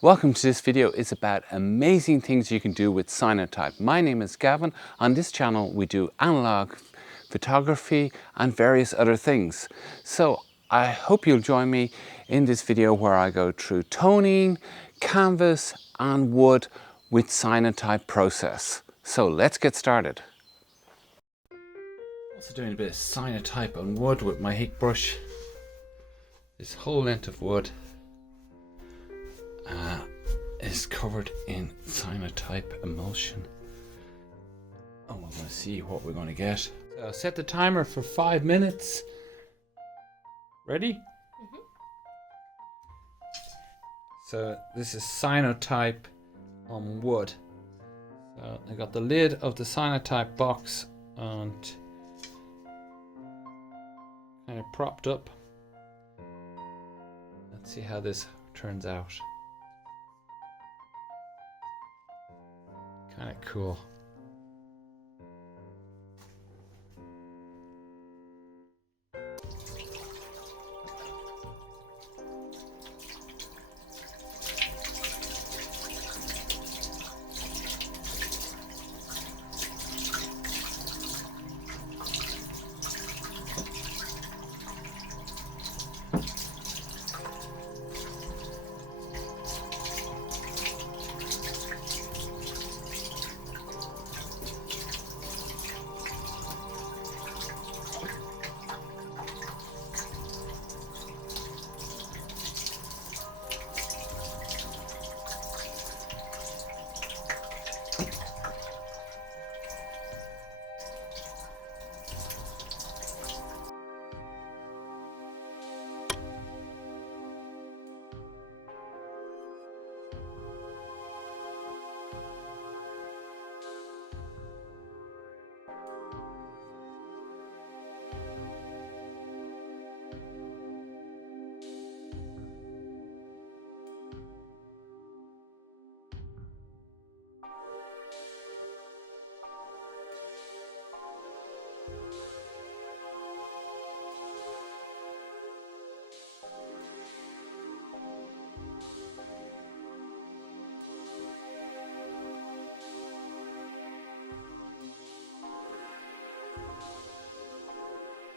Welcome to this video. It's about amazing things you can do with Cyanotype. My name is Gavin. On this channel we do analog photography and various other things. So I hope you'll join me in this video where I go through toning, canvas and wood with Cyanotype process. So let's get started. Also doing a bit of Cyanotype on wood with my heat brush. This whole length of wood is covered in Cyanotype emulsion. And we're going to see what we're going to get. So set the timer for 5 minutes. Ready? So this is Cyanotype on wood. So I got the lid of the Cyanotype box and kind of propped up. Let's see how this turns out. Kind of cool.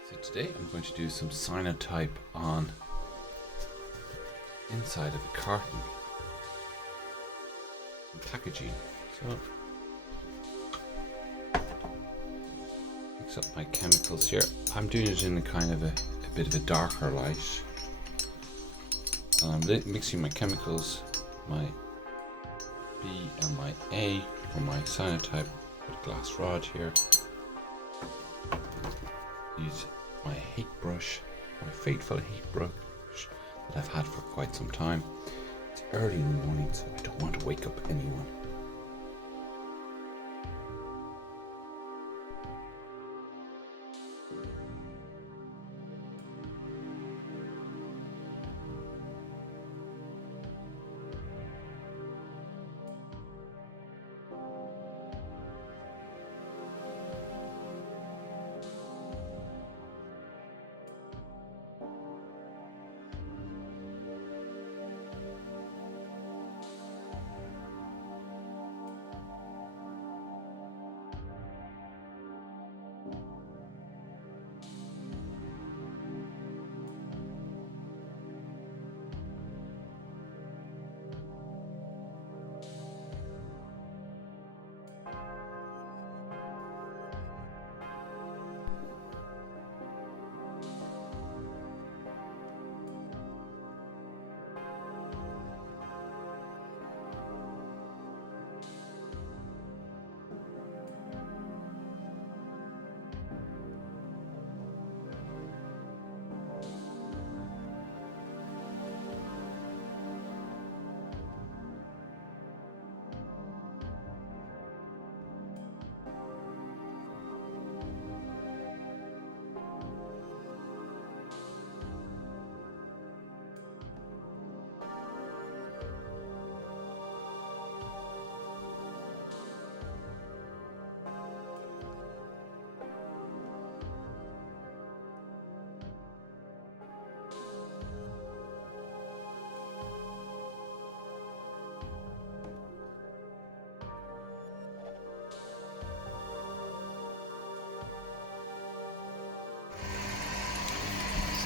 So today I'm going to do some Cyanotype on inside of a carton and packaging. So mix up my chemicals here. I'm doing it in a kind of a bit of a darker light. I'm mixing my chemicals, my B and my A for my Cyanotype with a glass rod here. Use my heat brush, my faithful heat brush that I've had for quite some time. It's early in the morning, so I don't want to wake up anyone.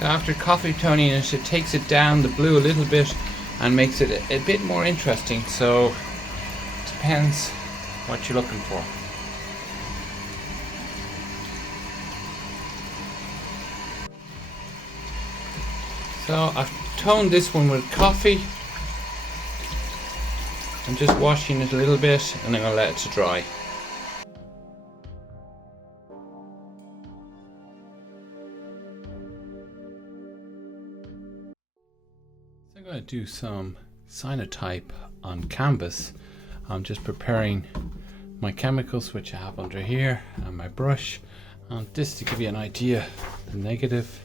So after coffee toning it, it takes it down the blue a little bit and makes it a bit more interesting. So it depends what you're looking for. So I've toned this one with coffee. I'm just washing it a little bit and I'm going to let it to dry. So I'm going to do some cyanotype on canvas. I'm just preparing my chemicals, which I have under here, and my brush. And this to give you an idea, the negative.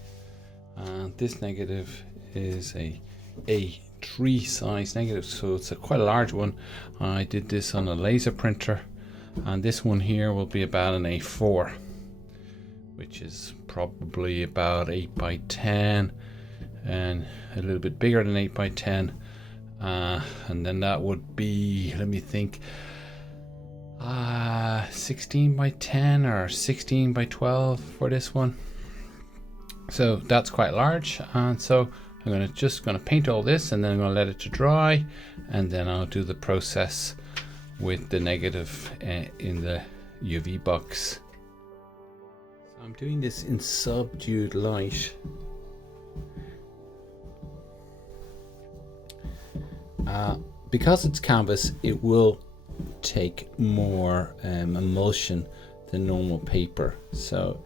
And this negative is a A3 size negative, so it's quite a large one. I did this on a laser printer, and this one here will be about an A4, which is probably about 8 by 10 and a little bit bigger than 8 by 10. And then that would be, let me think, 16 by 10 or 16 by 12 for this one. So that's quite large, and so I'm just gonna paint all this, and then I'm gonna let it to dry, and then I'll do the process with the negative in the UV box. So I'm doing this in subdued light. Because it's canvas, it will take more emulsion than normal paper. So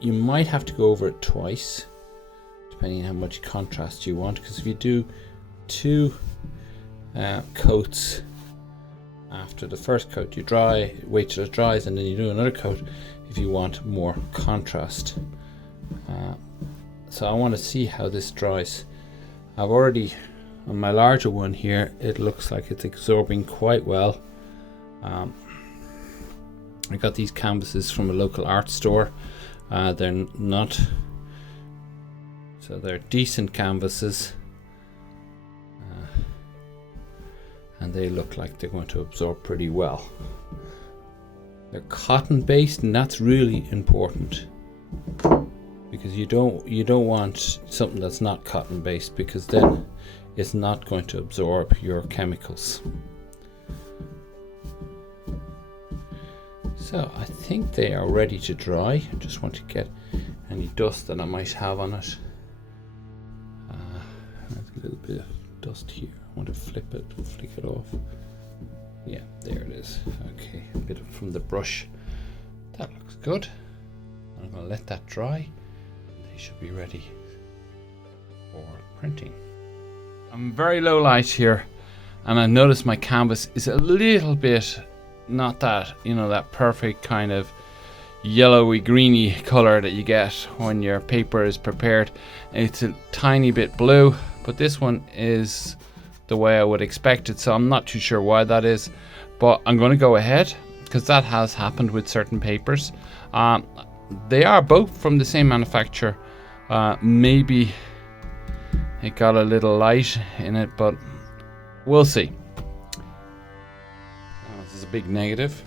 you might have to go over it twice, depending on how much contrast you want. Because if you do 2 coats after the first coat, you wait till it dries, and then you do another coat if you want more contrast. So I want to see how this dries. I've already, on my larger one here, it looks like it's absorbing quite well. I got these canvases from a local art store. They're not, so they're decent canvases, and they look like they're going to absorb pretty well. They're cotton based, and that's really important, because you don't want something that's not cotton based, because then it's not going to absorb your chemicals. So I think they are ready to dry. I just want to get any dust that I might have on it. There's a little bit of dust here. I want to flick it off. Yeah, there it is. Okay, a bit from the brush. That looks good. I'm going to let that dry. They should be ready for printing. I'm very low light here, and I notice my canvas is a little bit, not that, that perfect kind of yellowy greeny color that you get when your paper is prepared. It's a tiny bit blue, but this one is the way I would expect it, so I'm not too sure why that is, but I'm going to go ahead, because that has happened with certain papers. They are both from the same manufacturer. Maybe it got a little light in it, but we'll see. This is a big negative,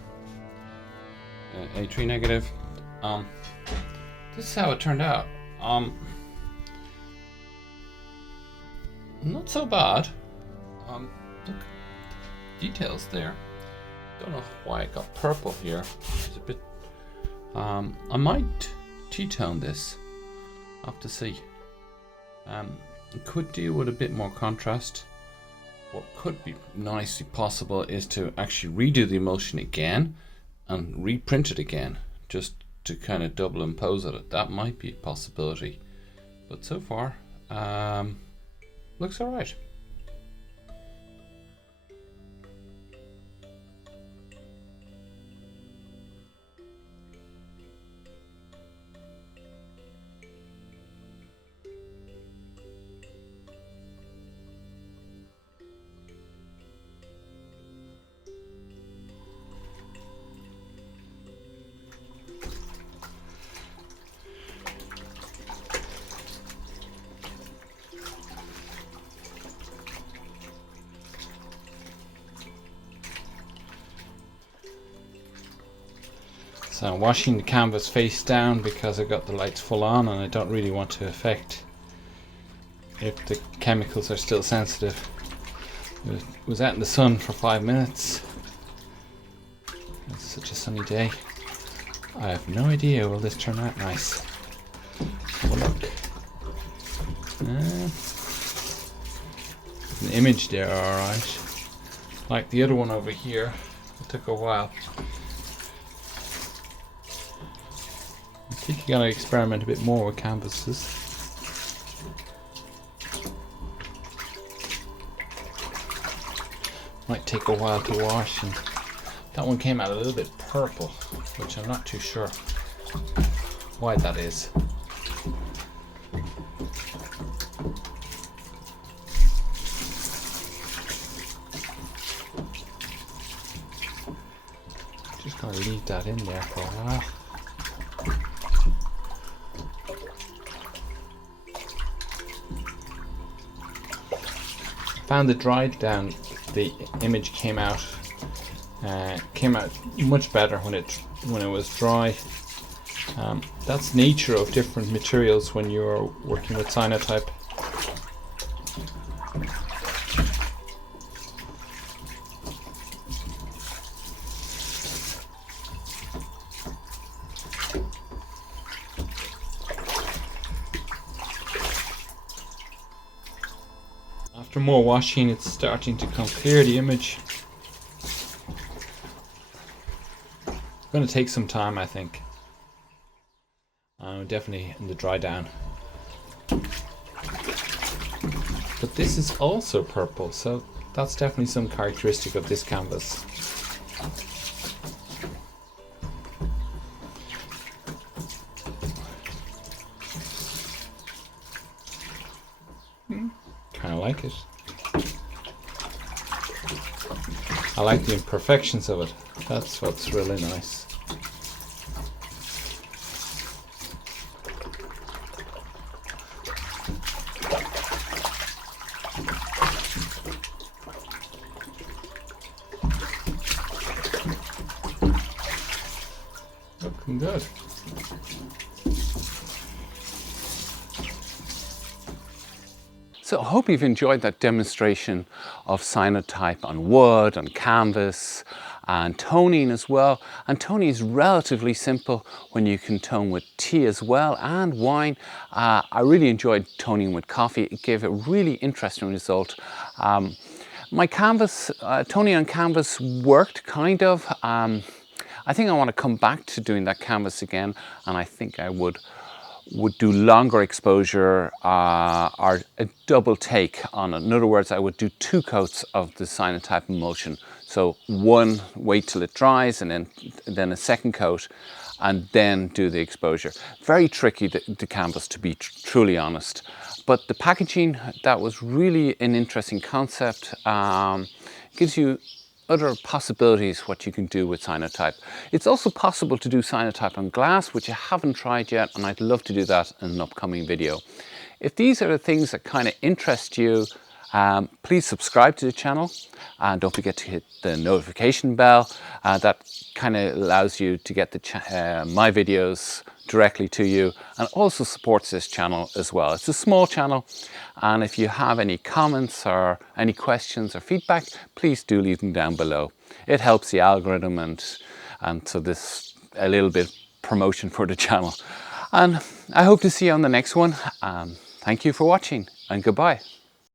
A3 negative. This is how it turned out. Not so bad. Look, details there. Don't know why it got purple here. It's a bit. I might T-tone this. I'll have to see. It could do with a bit more contrast. What could be nicely possible is to actually redo the emulsion again and reprint it again, just to kind of double impose it. That might be a possibility, but so far looks all right. So I'm washing the canvas face down because I've got the lights full on and I don't really want to affect if the chemicals are still sensitive. It was out in the sun for 5 minutes. It's such a sunny day. I have no idea, will this turn out nice? Have a look. An image there, alright. Like the other one over here, it took a while. I think you gotta experiment a bit more with canvases. Might take a while to wash, and that one came out a little bit purple, which I'm not too sure why that is. Just gonna leave that in there for a while. Found the dried down, the image came out much better when it was dry. That's nature of different materials when you're working with Cyanotype. After more washing, it's starting to come clear, the image. It's going to take some time, I think. Definitely in the dry down. But this is also purple, so that's definitely some characteristic of this canvas. Kind of like it. I like the imperfections of it. That's what's really nice. Looking good. So I hope you've enjoyed that demonstration of Cyanotype on wood, on canvas, and toning as well. And toning is relatively simple when you can tone with tea as well and wine. I really enjoyed toning with coffee. It gave a really interesting result. My canvas, toning on canvas worked kind of. I think I want to come back to doing that canvas again, and I think I would do longer exposure or a double take on it. In other words, I would do 2 coats of the Cyanotype emulsion. So one, wait till it dries, and then a second coat, and then do the exposure. Very tricky, the canvas, to be truly honest. But the packaging, that was really an interesting concept. Gives you other possibilities what you can do with Cyanotype. It's also possible to do Cyanotype on glass, which I haven't tried yet, and I'd love to do that in an upcoming video. If these are the things that kind of interest you, please subscribe to the channel, and don't forget to hit the notification bell. That kind of allows you to get my videos directly to you, and also supports this channel as well. It's a small channel, and if you have any comments or any questions or feedback, please do leave them down below. It helps the algorithm, and so this a little bit promotion for the channel. And I hope to see you on the next one. Thank you for watching, and goodbye.